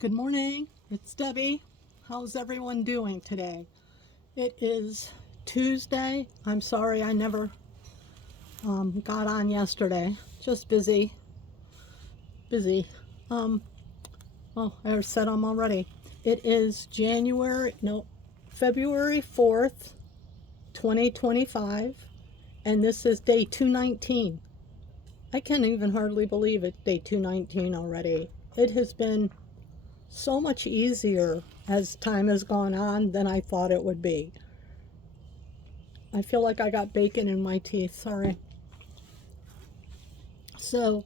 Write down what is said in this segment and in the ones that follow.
Good morning, it's Debbie. How's everyone doing today? It is Tuesday. I'm sorry I never got on yesterday. Just busy. Um, I said I'm already. It is February 4th, 2025, and this is day 219. I can't even hardly believe it's day 219 already. It has been so much easier as time has gone on than I thought it would be. I feel like I got bacon in my teeth, sorry. So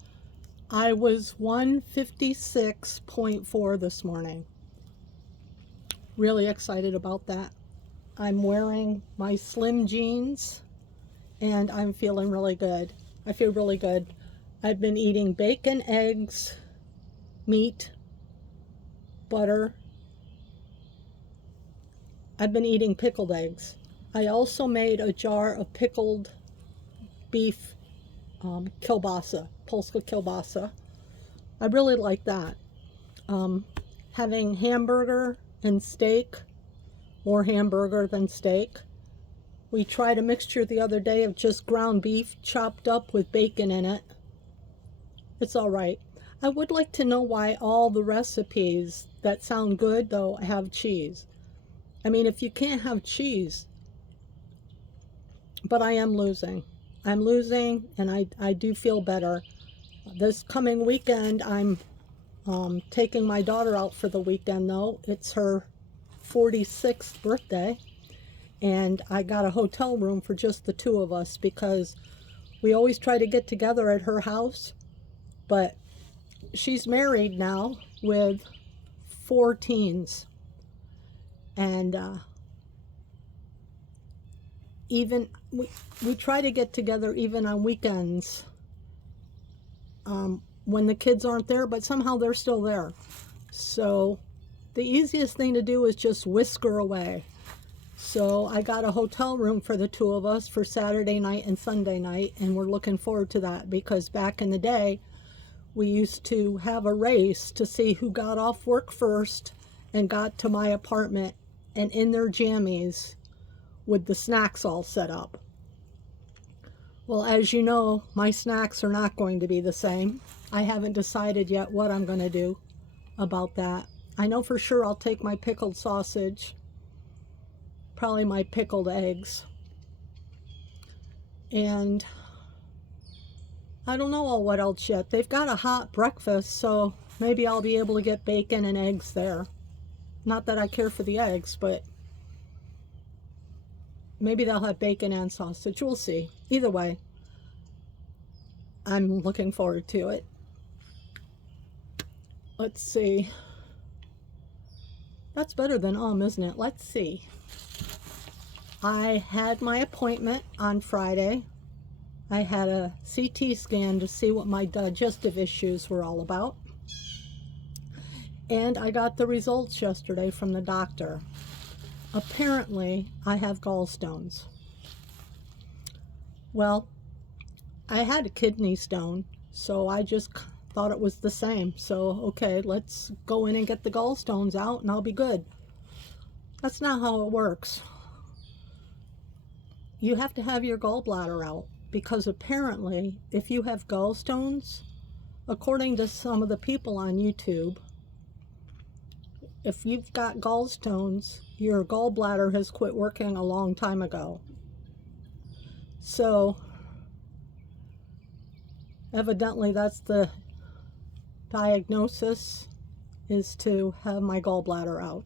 I was 156.4 this morning. Really excited about that. I'm wearing my slim jeans and I'm feeling really good. I feel really good. I've been eating bacon, eggs, meat, butter. I've been eating pickled eggs. I also made a jar of pickled beef kielbasa, Polska kielbasa. I really like that. Um, Having hamburger and steak, more hamburger than steak. We tried a mixture the other day of just ground beef chopped up with bacon in it. It's all right. I would like to know why all the recipes that sound good, though, have cheese. I mean, if you can't have cheese, but I am losing. I'm losing, and I do feel better. This coming weekend, I'm taking my daughter out for the weekend, though. It's her 46th birthday, and I got a hotel room for just the two of us because we always try to get together at her house, but she's married now with four teens, and even we try to get together even on weekends when the kids aren't there, but somehow they're still there. So the easiest thing to do is just whisk her away. So I got a hotel room for the two of us for Saturday night and Sunday night, and we're looking forward to that because back in the day, we used to have a race to see who got off work first and got to my apartment and in their jammies with the snacks all set up. Well, as you know, my snacks are not going to be the same. I haven't decided yet what I'm going to do about that. I know for sure I'll take my pickled sausage, probably my pickled eggs, and I don't know what else yet. They've got a hot breakfast, so maybe I'll be able to get bacon and eggs there. Not that I care for the eggs, but maybe they'll have bacon and sausage. We'll see. Either way, I'm looking forward to it. Let's see. That's better than isn't it? Let's see. I had my appointment on Friday. I had a CT scan to see what my digestive issues were all about. And I got the results yesterday from the doctor. Apparently, I have gallstones. Well, I had a kidney stone, so I just thought it was the same. So, okay, let's go in and get the gallstones out and I'll be good. That's not how it works. You have to have your gallbladder out because apparently, if you have gallstones, according to some of the people on YouTube, if you've got gallstones, your gallbladder has quit working a long time ago. So, evidently, that's the diagnosis, is to have my gallbladder out.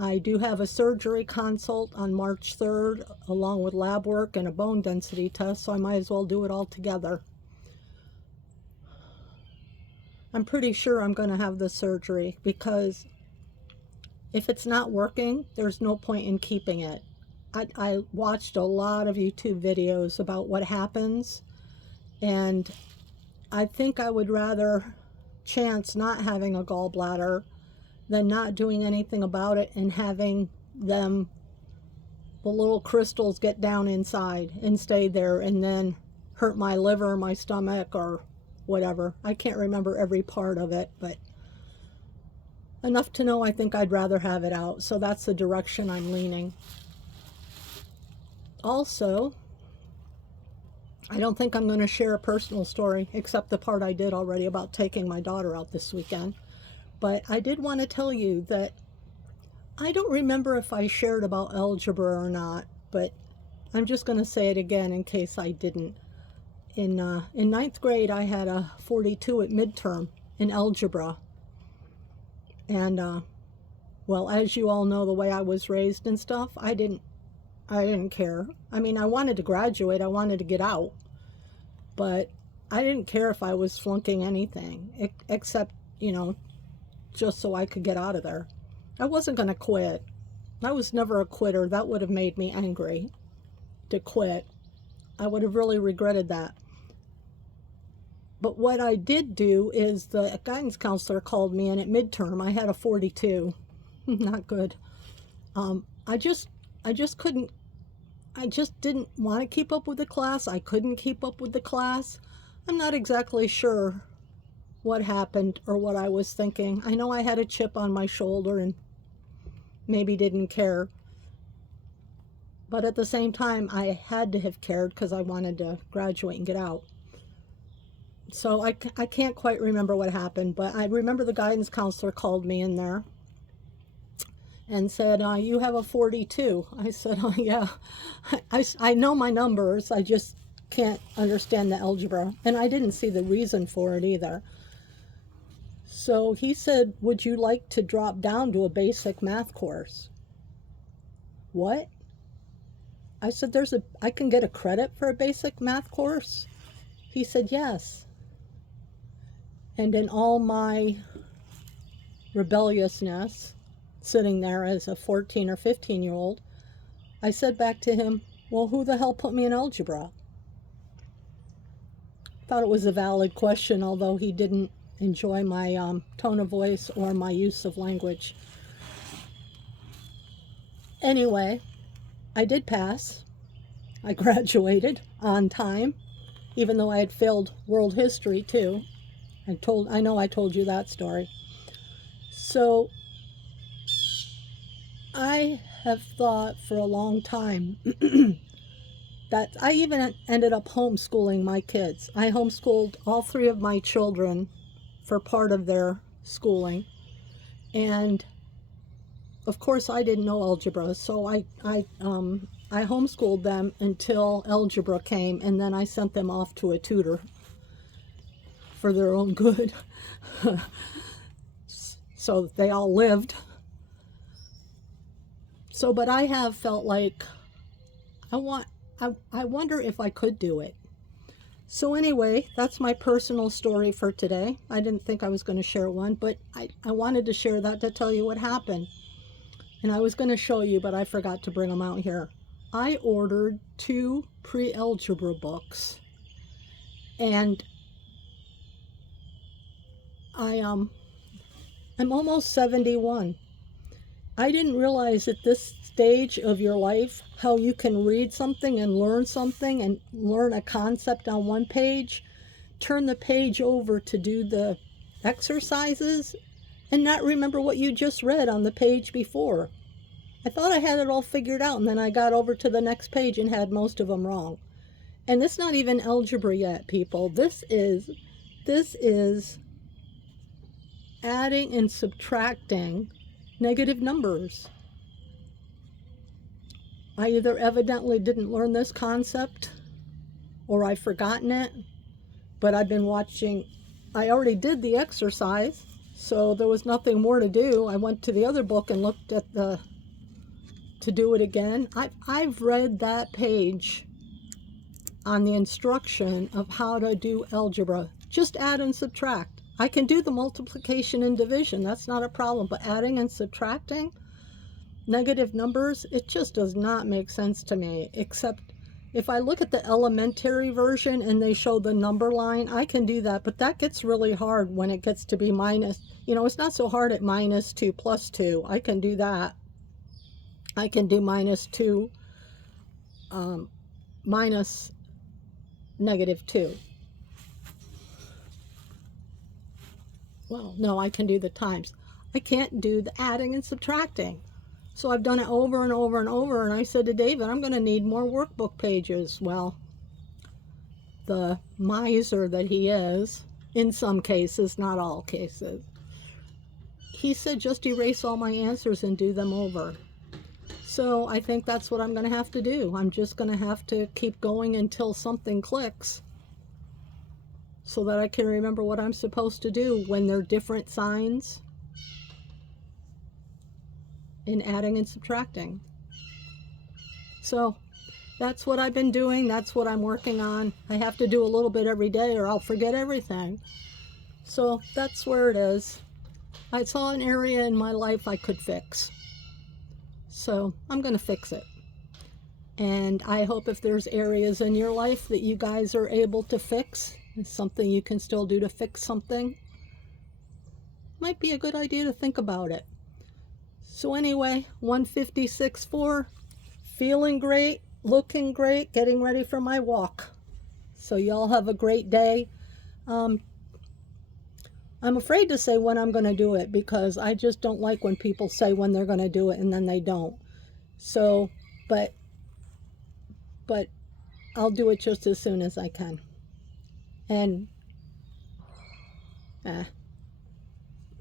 I do have a surgery consult on March 3rd, along with lab work and a bone density test, so I might as well do it all together. I'm pretty sure I'm going to have the surgery because if it's not working, there's no point in keeping it. I watched a lot of YouTube videos about what happens, and I think I would rather chance not having a gallbladder than not doing anything about it and having the little crystals get down inside and stay there and then hurt my liver, my stomach, or whatever. I can't remember every part of it, but enough to know I think I'd rather have it out. So that's the direction I'm leaning. Also, I don't think I'm going to share a personal story, except the part I did already about taking my daughter out this weekend. But I did want to tell you that I don't remember if I shared about algebra or not, but I'm just going to say it again in case I didn't. In ninth grade, I had a 42 at midterm in algebra. And, well, as you all know, the way I was raised and stuff, I didn't care. I mean, I wanted to graduate. I wanted to get out. But I didn't care if I was flunking anything, except, just so I could get out of there. I wasn't going to quit. I was never a quitter. That would have made me angry to quit. I would have really regretted that. But what I did do is the guidance counselor called me in at midterm. I had a 42. Not good. I just couldn't. I just didn't want to keep up with the class. I couldn't keep up with the class. I'm not exactly sure what happened or what I was thinking. I know I had a chip on my shoulder and maybe didn't care. But at the same time, I had to have cared because I wanted to graduate and get out. So I can't quite remember what happened, but I remember the guidance counselor called me in there and said, you have a 42. I said, oh, yeah, I know my numbers. I just can't understand the algebra. And I didn't see the reason for it either. So he said, would you like to drop down to a basic math course? What? I said, I can get a credit for a basic math course? He said, yes. And in all my rebelliousness, sitting there as a 14 or 15-year-old, I said back to him, well, who the hell put me in algebra? Thought it was a valid question, although he didn't enjoy my tone of voice or my use of language. Anyway, I did pass. I graduated on time, even though I had failed world history too. I know I told you that story. So I have thought for a long time that I even ended up homeschooling my kids. I homeschooled all three of my children for part of their schooling. And of course I didn't know algebra, so I homeschooled them until algebra came, and then I sent them off to a tutor for their own good. So they all lived. So, but I have felt like I wonder if I could do it. So anyway, that's my personal story for today. I didn't think I was going to share one, but I wanted to share that to tell you what happened. And I was going to show you, but I forgot to bring them out here. I ordered 2 pre-algebra books, and I'm almost 71. I didn't realize at this stage of your life how you can read something and learn a concept on one page, turn the page over to do the exercises, and not remember what you just read on the page before. I thought I had it all figured out, and then I got over to the next page and had most of them wrong. And it's not even algebra yet, people. This is adding and subtracting negative numbers. I either evidently didn't learn this concept or I've forgotten it, but I've been watching. I already did the exercise, so there was nothing more to do. I went to the other book and looked at to do it again. I've read that page on the instruction of how to do algebra. Just add and subtract. I can do the multiplication and division. That's not a problem. But adding and subtracting negative numbers, it just does not make sense to me. Except if I look at the elementary version and they show the number line, I can do that. But that gets really hard when it gets to be minus. It's not so hard at -2 plus 2. I can do that. I can do -2 minus -2. Well, no, I can do the times. I can't do the adding and subtracting. So I've done it over and over and over, and I said to David, I'm going to need more workbook pages. Well, the miser that he is, in some cases, not all cases, he said just erase all my answers and do them over. So I think that's what I'm going to have to do. I'm just going to have to keep going until something clicks so that I can remember what I'm supposed to do when there are different signs in adding and subtracting. So that's what I've been doing. That's what I'm working on. I have to do a little bit every day or I'll forget everything. So that's where it is. I saw an area in my life I could fix. So I'm going to fix it. And I hope if there's areas in your life that you guys are able to fix, something you can still do to fix something, might be a good idea to think about it. So anyway, 156.4, feeling great, looking great, getting ready for my walk. So y'all have a great day. I'm afraid to say when I'm going to do it because I just don't like when people say when they're going to do it and then they don't. So, but I'll do it just as soon as I can. And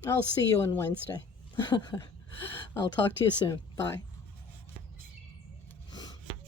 I'll see you on Wednesday. I'll talk to you soon. Bye.